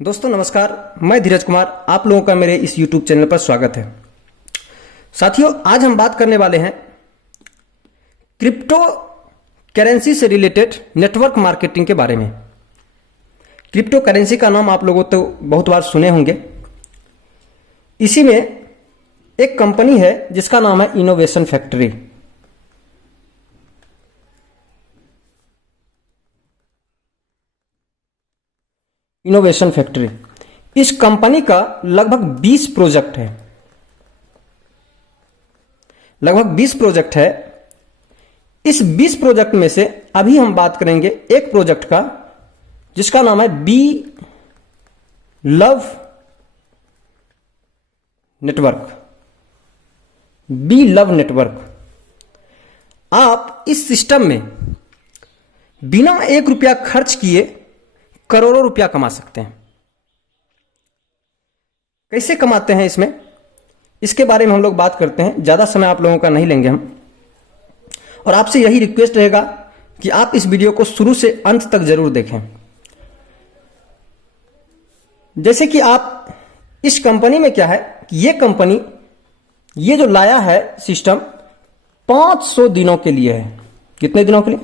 दोस्तों नमस्कार, मैं धीरज कुमार। आप लोगों का मेरे इस YouTube चैनल पर स्वागत है। साथियों, आज हम बात करने वाले हैं क्रिप्टो करेंसी से रिलेटेड नेटवर्क मार्केटिंग के बारे में। क्रिप्टो करेंसी का नाम आप लोगों तो बहुत बार सुने होंगे। इसी में एक कंपनी है जिसका नाम है इनोवेशन फैक्ट्री। इनोवेशन फैक्ट्री, इस कंपनी का लगभग 20 प्रोजेक्ट है। इस 20 प्रोजेक्ट में से अभी हम बात करेंगे एक प्रोजेक्ट का जिसका नाम है बी लव नेटवर्क। आप इस सिस्टम में बिना 1 रुपया खर्च किए करोड़ों रुपया कमा सकते हैं। कैसे कमाते हैं इसके बारे में हम लोग बात करते हैं। ज्यादा समय आप लोगों का नहीं लेंगे हम, और आपसे यही रिक्वेस्ट रहेगा कि आप इस वीडियो को शुरू से अंत तक जरूर देखें। जैसे कि आप इस कंपनी में क्या है कि ये कंपनी ये जो लाया है सिस्टम 500 दिनों के लिए है। कितने दिनों के लिए?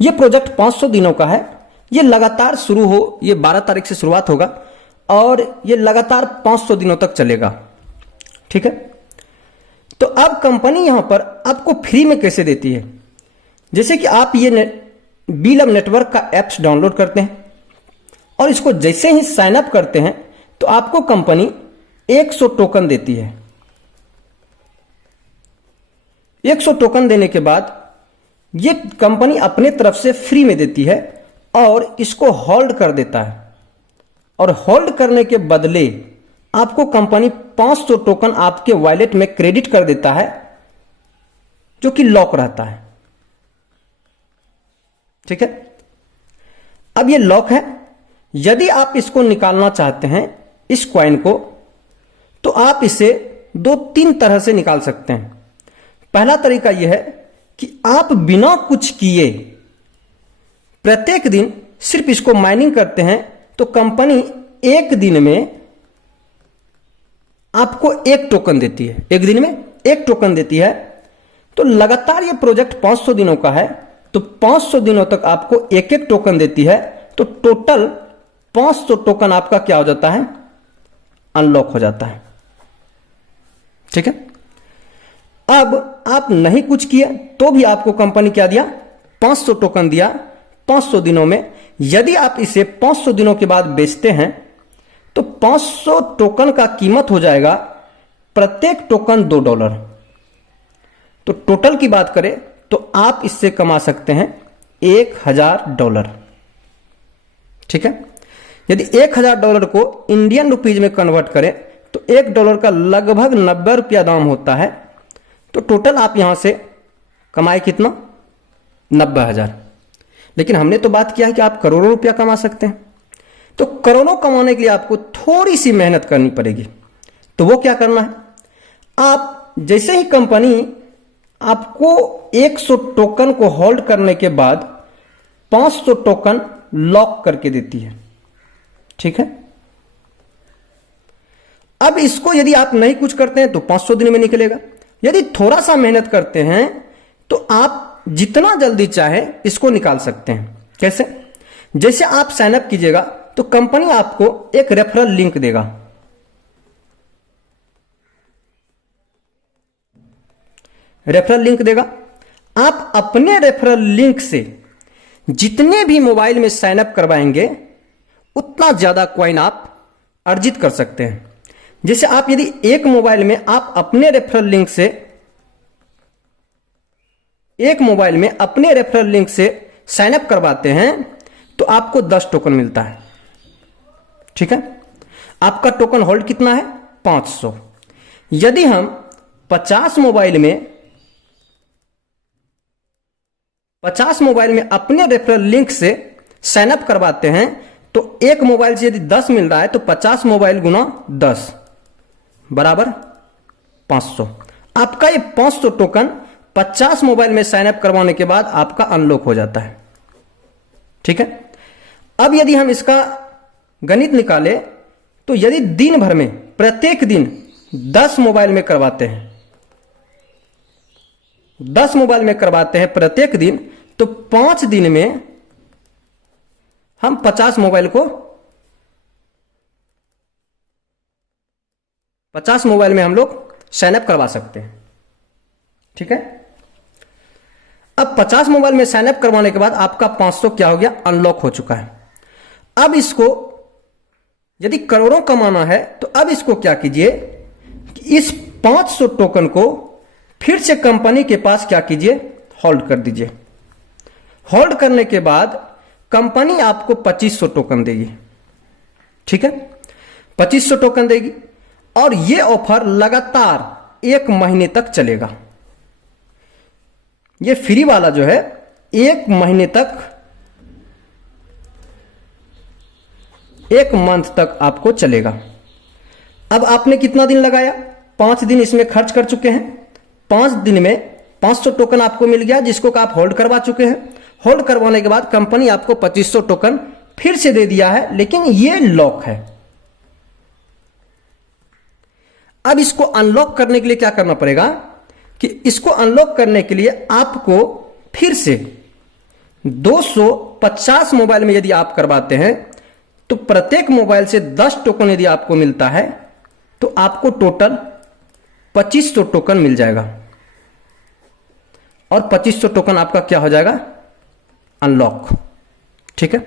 ये प्रोजेक्ट 500 दिनों का है। ये लगातार शुरू हो, ये 12 तारीख से शुरुआत होगा और ये लगातार 500 दिनों तक चलेगा। ठीक है, तो अब कंपनी यहां पर आपको फ्री में कैसे देती है? जैसे कि आप ये बी लव नेटवर्क का ऐप्स डाउनलोड करते हैं और इसको जैसे ही साइन अप करते हैं तो आपको कंपनी 100 टोकन देती है। 100 टोकन देने के बाद ये कंपनी अपने तरफ से फ्री में देती है और इसको होल्ड कर देता है, और होल्ड करने के बदले आपको कंपनी 500 टोकन आपके वॉलेट में क्रेडिट कर देता है, जो कि लॉक रहता है। ठीक है, अब ये लॉक है। यदि आप इसको निकालना चाहते हैं इस कॉइन को, तो आप इसे 2-3 तरह से निकाल सकते हैं। पहला तरीका यह है कि आप बिना कुछ किए प्रत्येक दिन सिर्फ इसको माइनिंग करते हैं, तो कंपनी एक दिन में आपको 1 टोकन देती है। एक दिन में 1 टोकन देती है। तो लगातार ये प्रोजेक्ट 500 दिनों का है, तो 500 दिनों तक आपको 1-1 टोकन देती है। तो टोटल 500 टोकन आपका क्या हो जाता है? अनलॉक हो जाता है। ठीक है, अब आप नहीं कुछ किए तो भी आपको कंपनी क्या दिया? 500 टोकन दिया 500 दिनों में। यदि आप इसे 500 दिनों के बाद बेचते हैं तो 500 टोकन का कीमत हो जाएगा प्रत्येक टोकन $2। तो टोटल की बात करें तो आप इससे कमा सकते हैं $1000। ठीक है, यदि $1000 को इंडियन रुपीज में कन्वर्ट करें तो $1 का लगभग 90 रुपया दाम होता है। तो टोटल आप यहां से कमाए कितना? 90,000। लेकिन हमने तो बात किया है कि आप करोड़ों रुपया कमा सकते हैं। तो करोड़ों कमाने के लिए आपको थोड़ी सी मेहनत करनी पड़ेगी। तो वो क्या करना है? आप जैसे ही कंपनी आपको 100 टोकन को होल्ड करने के बाद 500 टोकन लॉक करके देती है। ठीक है, अब इसको यदि आप नहीं कुछ करते हैं तो 500 दिन में निकलेगा। यदि थोड़ा सा मेहनत करते हैं तो आप जितना जल्दी चाहे इसको निकाल सकते हैं। कैसे? जैसे आप साइन अप कीजिएगा तो कंपनी आपको एक रेफरल लिंक देगा। आप अपने रेफरल लिंक से जितने भी मोबाइल में साइन अप करवाएंगे उतना ज्यादा कॉइन आप अर्जित कर सकते हैं। जैसे आप यदि एक मोबाइल में आप अपने रेफरल लिंक से साइन अप करवाते हैं तो आपको 10 टोकन मिलता है। ठीक है, आपका टोकन होल्ड कितना है? 500। यदि हम 50 मोबाइल में अपने रेफरल लिंक से साइन अप करवाते हैं तो एक मोबाइल से यदि 10 मिल रहा है तो 50 मोबाइल गुना 10 बराबर 500। आपका ये 500 टोकन 50 मोबाइल में साइन अप करवाने के बाद आपका अनलॉक हो जाता है। ठीक है, अब यदि हम इसका गणित निकाले तो यदि दिन भर में प्रत्येक दिन 10 मोबाइल में करवाते हैं, 10 मोबाइल में करवाते हैं प्रत्येक दिन, तो 5 दिन में हम 50 मोबाइल को 50 मोबाइल में हम लोग साइन अप करवा सकते हैं। ठीक है, अब 50 मोबाइल में साइन अप करवाने के बाद आपका 500 क्या हो गया, अनलॉक हो चुका है। अब इसको यदि करोड़ों कमाना है तो अब इसको क्या कीजिए कि इस 500 टोकन को फिर से कंपनी के पास क्या कीजिए, होल्ड कर दीजिए। होल्ड करने के बाद कंपनी आपको 2500 टोकन देगी। ठीक है, 2500 टोकन देगी और यह ऑफर लगातार 1 महीने तक चलेगा। ये फ्री वाला जो है 1 महीने तक, 1 मंथ तक आपको चलेगा। अब आपने कितना दिन लगाया, 5 दिन इसमें खर्च कर चुके हैं। 5 दिन में 500 टोकन आपको मिल गया जिसको आप होल्ड करवा चुके हैं। होल्ड करवाने के बाद कंपनी आपको 2500 टोकन फिर से दे दिया है, लेकिन ये लॉक है। अब इसको अनलॉक करने के लिए क्या करना पड़ेगा कि इसको अनलॉक करने के लिए आपको फिर से 250 मोबाइल में यदि आप करवाते हैं तो प्रत्येक मोबाइल से 10 टोकन यदि आपको मिलता है तो आपको टोटल 2500 टोकन मिल जाएगा और 2500 टोकन आपका क्या हो जाएगा, अनलॉक। ठीक है,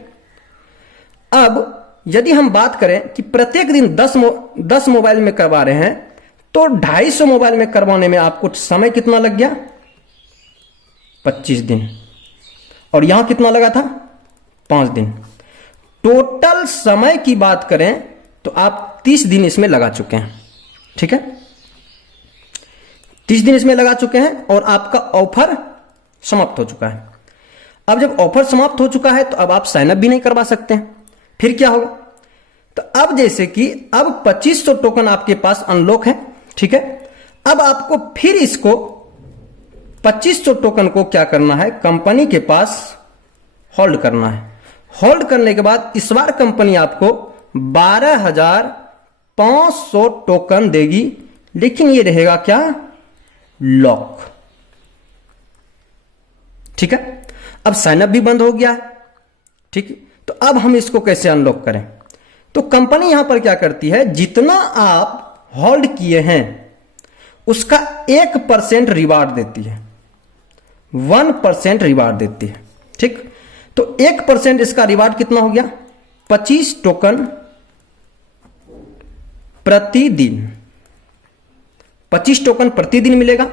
अब यदि हम बात करें कि प्रत्येक दिन 10 मोबाइल में करवा रहे हैं तो 250 मोबाइल में करवाने में आपको समय कितना लग गया, 25 दिन, और यहां कितना लगा था, 5 दिन। टोटल समय की बात करें तो आप 30 दिन इसमें लगा चुके हैं। ठीक है, 30 दिन इसमें लगा चुके हैं और आपका ऑफर समाप्त हो चुका है। अब जब ऑफर समाप्त हो चुका है तो अब आप साइन अप भी नहीं करवा सकते हैं। फिर क्या होगा, तो अब जैसे कि अब 2500 टोकन आपके पास अनलॉक है। ठीक है, अब आपको फिर इसको 2500 टोकन को क्या करना है, कंपनी के पास होल्ड करना है। होल्ड करने के बाद इस बार कंपनी आपको 12,500 टोकन देगी, लेकिन ये रहेगा क्या, लॉक। ठीक है, अब साइनअप भी बंद हो गया है। ठीक है, तो अब हम इसको कैसे अनलॉक करें, तो कंपनी यहां पर क्या करती है, जितना आप होल्ड किए हैं उसका 1% रिवार्ड देती है, 1% रिवार्ड देती है। ठीक, तो 1% इसका रिवार्ड कितना हो गया, 25 टोकन प्रतिदिन, 25 टोकन प्रतिदिन मिलेगा।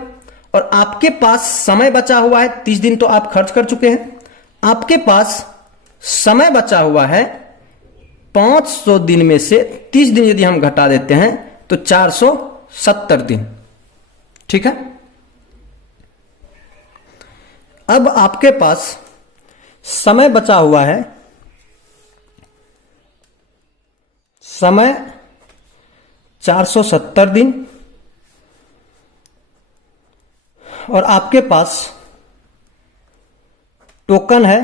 और आपके पास समय बचा हुआ है 30 दिन, तो आप खर्च कर चुके हैं। आपके पास समय बचा हुआ है 500 दिन में से 30 दिन यदि हम घटा देते हैं तो 470 दिन। ठीक है, अब आपके पास समय बचा हुआ है, समय 470 दिन, और आपके पास टोकन है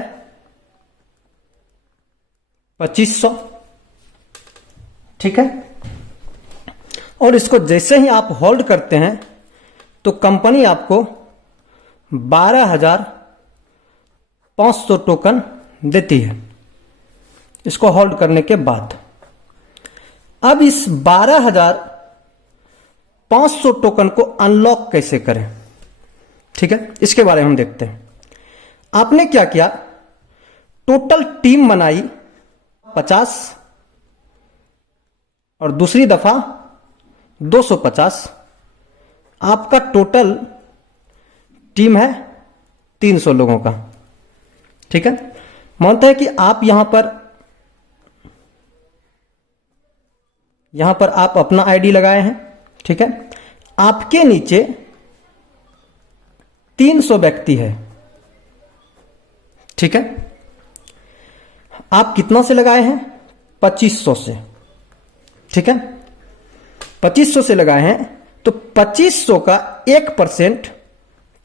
2500। ठीक है, और इसको जैसे ही आप होल्ड करते हैं तो कंपनी आपको 12,500 टोकन देती है इसको होल्ड करने के बाद। अब इस 12,500 टोकन को अनलॉक कैसे करें, ठीक है, इसके बारे में हम देखते हैं। आपने क्या किया, टोटल टीम बनाई 50 और दूसरी दफा 250। आपका टोटल टीम है 300 लोगों का। ठीक है, मानते हैं कि आप यहां पर आप अपना आईडी लगाए हैं। ठीक है, आपके नीचे 300 व्यक्ति है। ठीक है, आप कितना से लगाए हैं, 2500 से। ठीक है, 2500 से लगाए हैं तो 2500 का 1%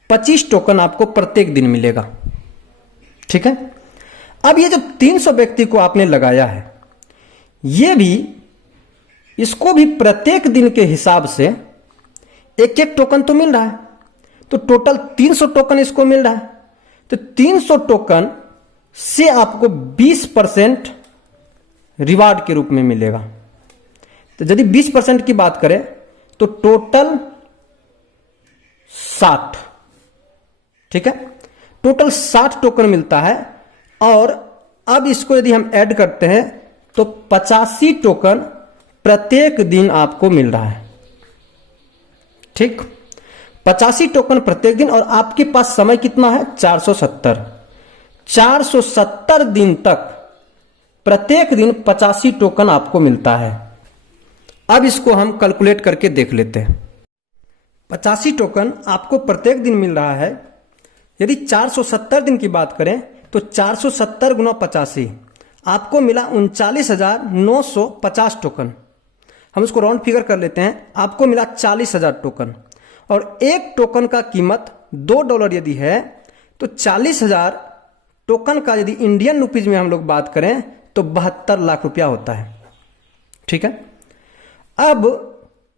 25 टोकन आपको प्रत्येक दिन मिलेगा। ठीक है, अब ये जो 300 व्यक्ति को आपने लगाया है, ये भी, इसको भी प्रत्येक दिन के हिसाब से एक एक टोकन तो मिल रहा है, तो टोटल 300 टोकन इसको मिल रहा है। तो 300 टोकन से आपको 20% रिवार्ड के रूप में मिलेगा। तो यदि 20% की बात करें तो टोटल 60, ठीक है, टोटल 60 टोकन मिलता है। और अब इसको यदि हम ऐड करते हैं तो 85 टोकन प्रत्येक दिन आपको मिल रहा है, ठीक, 85 टोकन प्रत्येक दिन। और आपके पास समय कितना है? 470 दिन तक प्रत्येक दिन 85 टोकन आपको मिलता है। अब इसको हम कैलकुलेट करके देख लेते हैं। 85 टोकन आपको प्रत्येक दिन मिल रहा है। यदि 470 दिन की बात करें तो 470 गुना 85 आपको मिला 39,950 टोकन। हम उसको राउंड फिगर कर लेते हैं, आपको मिला 40,000 टोकन। और एक टोकन का कीमत $2 यदि है तो 40,000 टोकन का यदि इंडियन रुपीज में हम लोग बात करें तो 72 लाख रुपया होता है, ठीक है। अब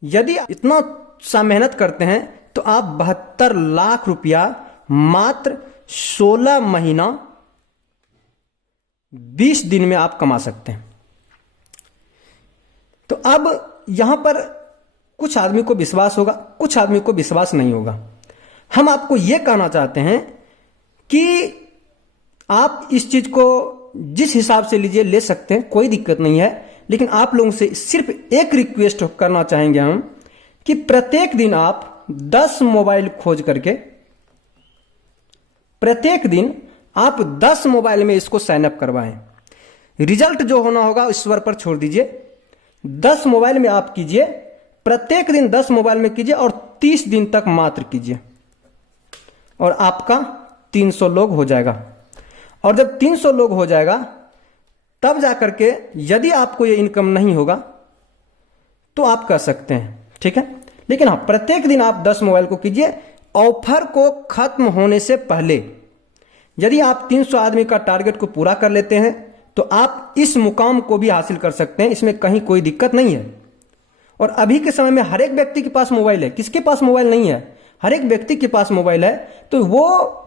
यदि इतना सा मेहनत करते हैं तो आप 72 लाख रुपया मात्र 16 महीना 20 दिन में आप कमा सकते हैं। तो अब यहां पर कुछ आदमी को विश्वास होगा, कुछ आदमी को विश्वास नहीं होगा। हम आपको यह कहना चाहते हैं कि आप इस चीज को जिस हिसाब से लीजिए ले सकते हैं, कोई दिक्कत नहीं है। लेकिन आप लोगों से सिर्फ एक रिक्वेस्ट करना चाहेंगे हम कि प्रत्येक दिन आप 10 मोबाइल खोज करके, प्रत्येक दिन आप 10 मोबाइल में इसको साइन अप करवाएं। रिजल्ट जो होना होगा ईश्वर पर छोड़ दीजिए। 10 मोबाइल में आप कीजिए, प्रत्येक दिन 10 मोबाइल में कीजिए और 30 दिन तक मात्र कीजिए और आपका 300 लोग हो जाएगा। और जब 300 लोग हो जाएगा तब जाकर के यदि आपको ये इनकम नहीं होगा तो आप कर सकते हैं, ठीक है। लेकिन हाँ, प्रत्येक दिन आप 10 मोबाइल को कीजिए। ऑफर को खत्म होने से पहले यदि आप 300 आदमी का टारगेट को पूरा कर लेते हैं तो आप इस मुकाम को भी हासिल कर सकते हैं, इसमें कहीं कोई दिक्कत नहीं है। और अभी के समय में हर एक व्यक्ति के पास मोबाइल है, किसके पास मोबाइल नहीं है? हर एक व्यक्ति के पास मोबाइल है। तो वो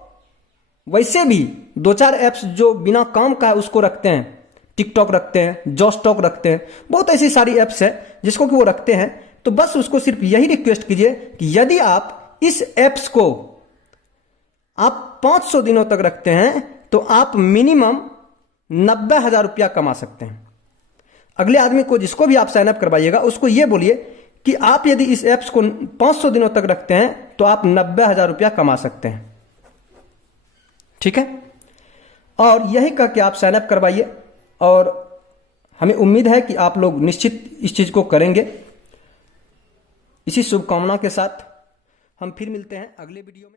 वैसे भी 2-4 ऐप्स जो बिना काम का है उसको रखते हैं, टिकटॉक रखते हैं, जॉस्टॉक रखते हैं, बहुत ऐसी सारी ऐप्स है जिसको कि वो रखते हैं। तो बस उसको सिर्फ यही रिक्वेस्ट कीजिए कि यदि आप इस ऐप्स को आप 500 दिनों तक रखते हैं तो आप मिनिमम 90,000 रुपया कमा सकते हैं। अगले आदमी को जिसको भी आप साइन अप करवाइएगा उसको ये बोलिए कि आप यदि इस ऐप्स को 500 दिनों तक रखते हैं तो आप 90,000 रुपया कमा सकते हैं, ठीक है। और यही कह के आप साइन अप करवाइए और हमें उम्मीद है कि आप लोग निश्चित इस चीज को करेंगे। इसी शुभकामना के साथ हम फिर मिलते हैं अगले वीडियो में।